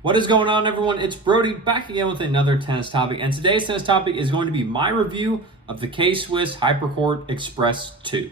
What is going on, everyone? It's Brody back again with another tennis topic, and today's tennis topic is going to be my review of the K-Swiss Hypercourt Express 2.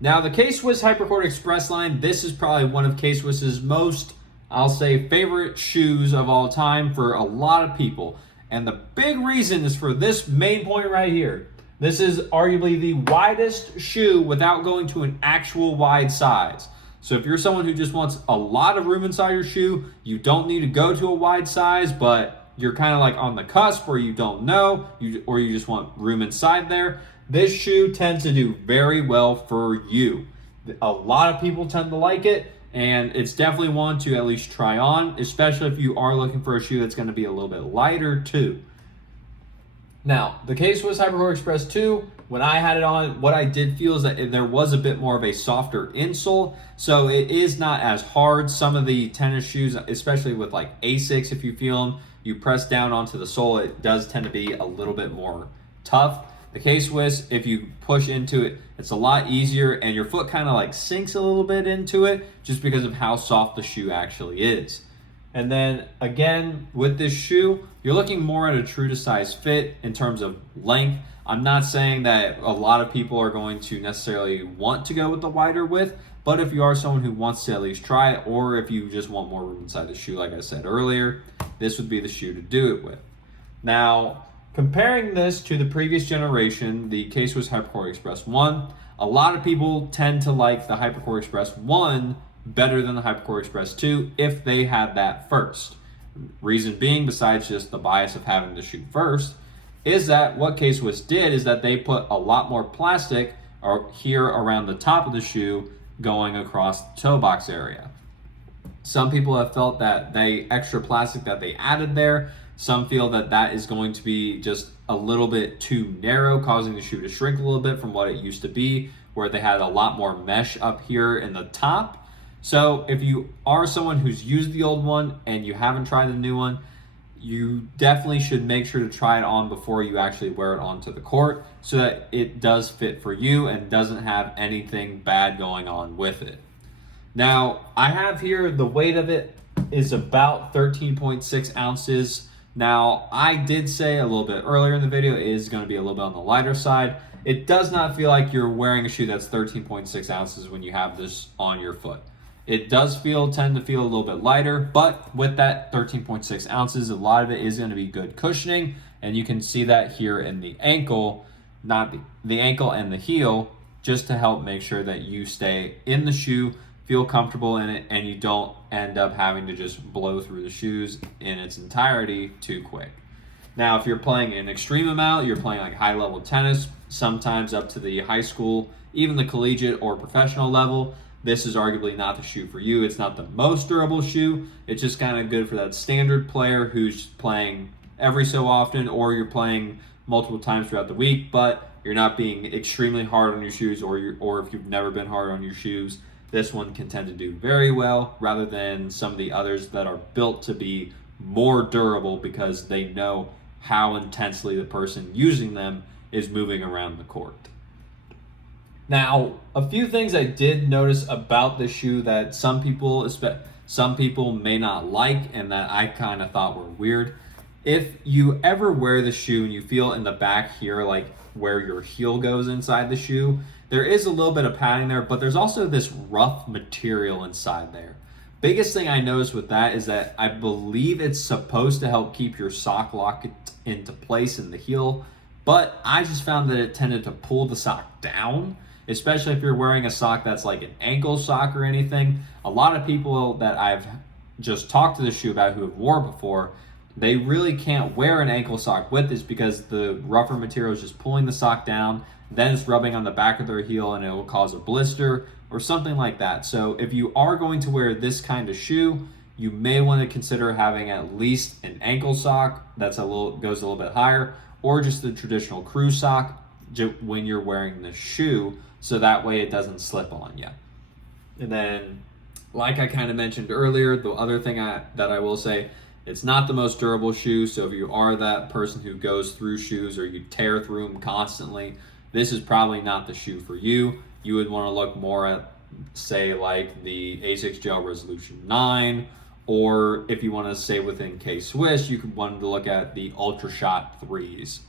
Now, the K-Swiss Hypercourt Express line, this is probably one of K-Swiss's most, I'll say, favorite shoes of all time for a lot of people. And the big reason is for this main point right here. This is arguably the widest shoe without going to an actual wide size. So if you're someone who just wants a lot of room inside your shoe, you don't need to go to a wide size, but you're kind of like on the cusp or you don't know, or you just want room inside there, this shoe tends to do very well for you. A lot of people tend to like it, and it's definitely one to at least try on, especially if you are looking for a shoe that's going to be a little bit lighter too. Now, the K-Swiss Hypercourt Express 2, when I had it on, what I did feel is that there was a bit more of a softer insole, so it is not as hard. Some of the tennis shoes, especially with like Asics, if you feel them, you press down onto the sole, it does tend to be a little bit more tough. The K-Swiss, if you push into it, it's a lot easier, and your foot kind of like sinks a little bit into it just because of how soft the shoe actually is. And then again, with this shoe, you're looking more at a true to size fit in terms of length. I'm not saying that a lot of people are going to necessarily want to go with the wider width, but if you are someone who wants to at least try it, or if you just want more room inside the shoe, like I said earlier, this would be the shoe to do it with. Now, comparing this to the previous generation, the K-Swiss Hypercourt Express 1, a lot of people tend to like the Hypercourt Express 1 better than the Hypercourt Express 2 if they had that first. Reason being, besides just the bias of having the shoe first, is that what K-Swiss did is that they put a lot more plastic here around the top of the shoe going across the toe box area. Some people have felt that the extra plastic that they added there, some feel that that is going to be just a little bit too narrow, causing the shoe to shrink a little bit from what it used to be, where they had a lot more mesh up here in the top. So if you are someone who's used the old one and you haven't tried the new one, you definitely should make sure to try it on before you actually wear it onto the court so that it does fit for you and doesn't have anything bad going on with it. Now, I have here the weight of it is about 13.6 ounces. Now, I did say a little bit earlier in the video it is going to be a little bit on the lighter side. It does not feel like you're wearing a shoe that's 13.6 ounces when you have this on your foot. It does tend to feel a little bit lighter, but with that 13.6 ounces, a lot of it is going to be good cushioning, and you can see that here in the ankle, not the ankle and the heel, just to help make sure that you stay in the shoe, feel comfortable in it, and you don't end up having to just blow through the shoes in its entirety too quick. Now, if you're playing an extreme amount, you're playing like high-level tennis, sometimes up to the high school, even the collegiate or professional level, this is arguably not the shoe for you. It's not the most durable shoe. It's just kind of good for that standard player who's playing every so often, or you're playing multiple times throughout the week, but you're not being extremely hard on your shoes, or if you've never been hard on your shoes, this one can tend to do very well rather than some of the others that are built to be more durable because they know how intensely the person using them is moving around the court. Now, a few things I did notice about the shoe that some people may not like and that I kind of thought were weird. If you ever wear the shoe and you feel in the back here, like where your heel goes inside the shoe, there is a little bit of padding there, but there's also this rough material inside there. Biggest thing I noticed with that is that I believe it's supposed to help keep your sock locked into place in the heel, but I just found that it tended to pull the sock down, especially if you're wearing a sock that's like an ankle sock or anything. A lot of people that I've just talked to the shoe about who have worn before, they really can't wear an ankle sock with this because the rougher material is just pulling the sock down, then it's rubbing on the back of their heel and it will cause a blister or something like that. So if you are going to wear this kind of shoe, you may want to consider having at least an ankle sock that's goes a little bit higher, or just the traditional crew sock when you're wearing the shoe, so that way it doesn't slip on you. And then, like I kind of mentioned earlier, the other thing that I will say, it's not the most durable shoe, so if you are that person who goes through shoes or you tear through them constantly, this is probably not the shoe for you. You would want to look more at, say, like the Asics Gel Resolution 9 Or if you want to stay within K-Swiss, you could want to look at the Ultra Shot 3s.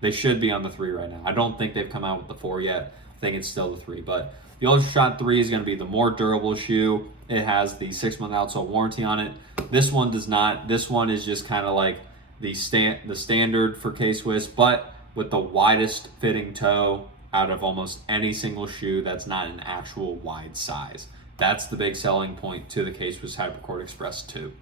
They should be on the 3 right now. I don't think they've come out with the 4 yet. I think it's still the 3. But the Ultra Shot 3 is going to be the more durable shoe. It has the 6-month outsole warranty on it. This one does not. This one is just kind of like the standard for K-Swiss, but with the widest fitting toe out of almost any single shoe that's not an actual wide size. That's the big selling point to the K-Swiss Hypercourt Express 2.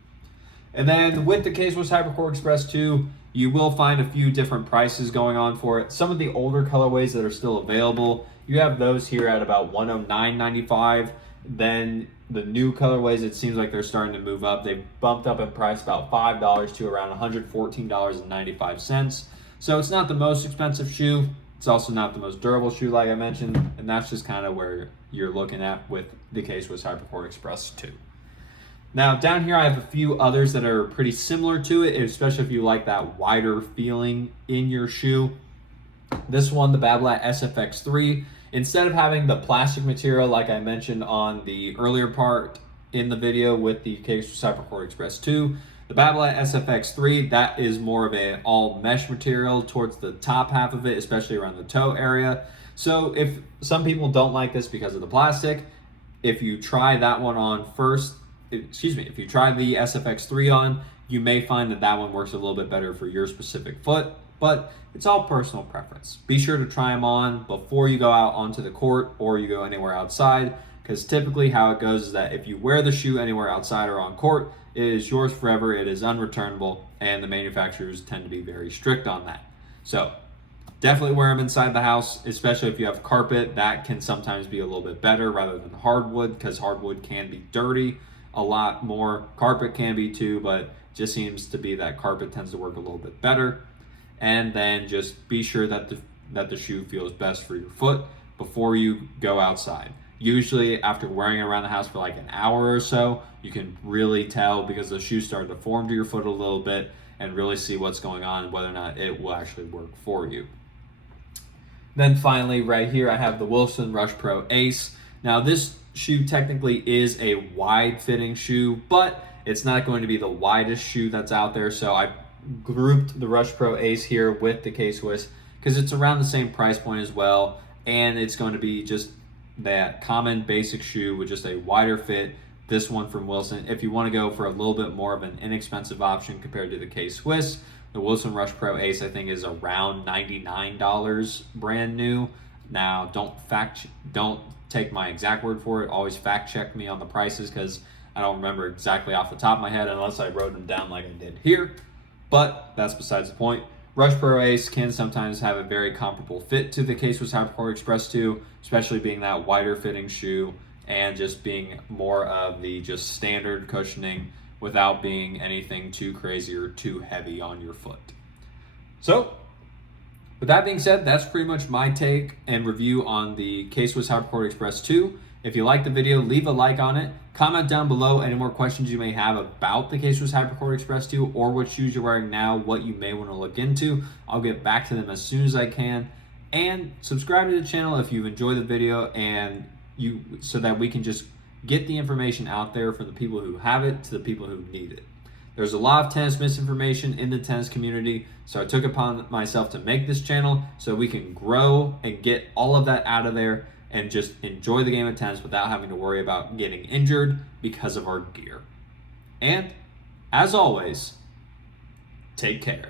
And then with the K-Swiss Hypercourt Express 2, you will find a few different prices going on for it. Some of the older colorways that are still available, you have those here at about $109.95. Then the new colorways, it seems like they're starting to move up. They've bumped up in price about $5 to around $114.95. So it's not the most expensive shoe. It's also not the most durable shoe, like I mentioned, and that's just kind of where you're looking at with the K-Swiss Hypercourt Express 2. Now, down here I have a few others that are pretty similar to it, especially if you like that wider feeling in your shoe. This one, the Babolat SFX3, instead of having the plastic material like I mentioned on the earlier part in the video with the K-Swiss Hypercourt Express 2, the Babolat SFX3, that is more of an all mesh material towards the top half of it, especially around the toe area. So if some people don't like this because of the plastic, if you try that one on first, if you try the SFX3 on, you may find that that one works a little bit better for your specific foot, but it's all personal preference. Be sure to try them on before you go out onto the court or you go anywhere outside, because typically how it goes is that if you wear the shoe anywhere outside or on court, it is yours forever, it is unreturnable, and the manufacturers tend to be very strict on that. So definitely wear them inside the house, especially if you have carpet. That can sometimes be a little bit better rather than hardwood, because hardwood can be dirty a lot more. Carpet can be too, but just seems to be that carpet tends to work a little bit better. And then just be sure that the shoe feels best for your foot before you go outside. Usually after wearing it around the house for like an hour or so, you can really tell, because the shoe started to form to your foot a little bit, and really see what's going on and whether or not it will actually work for you. Then finally right here I have the Wilson Rush Pro Ace. Now this shoe technically is a wide fitting shoe, but it's not going to be the widest shoe that's out there. So I grouped the Rush Pro Ace here with the K-Swiss because it's around the same price point as well, and it's going to be just that common basic shoe with just a wider fit. This one from Wilson, if you want to go for a little bit more of an inexpensive option compared to the K-Swiss, the Wilson Rush Pro Ace I think is around $99 brand new. Now don't take my exact word for it. Always fact check me on the prices, because I don't remember exactly off the top of my head unless I wrote them down like I did here. But that's besides the point. Rush Pro Ace can sometimes have a very comparable fit to the K-Swiss Hypercourt Express 2, especially being that wider fitting shoe and just being more of the just standard cushioning without being anything too crazy or too heavy on your foot. So with that being said, that's pretty much my take and review on the K-Swiss Hypercourt Express 2. If you like the video, leave a like on it. Comment down below any more questions you may have about the K-Swiss Hypercourt Express 2 or what shoes you're wearing now, what you may want to look into. I'll get back to them as soon as I can. And subscribe to the channel if you enjoy the video, and so that we can just get the information out there from the people who have it to the people who need it. There's a lot of tennis misinformation in the tennis community, so I took it upon myself to make this channel so we can grow and get all of that out of there and just enjoy the game of tennis without having to worry about getting injured because of our gear. And as always, take care.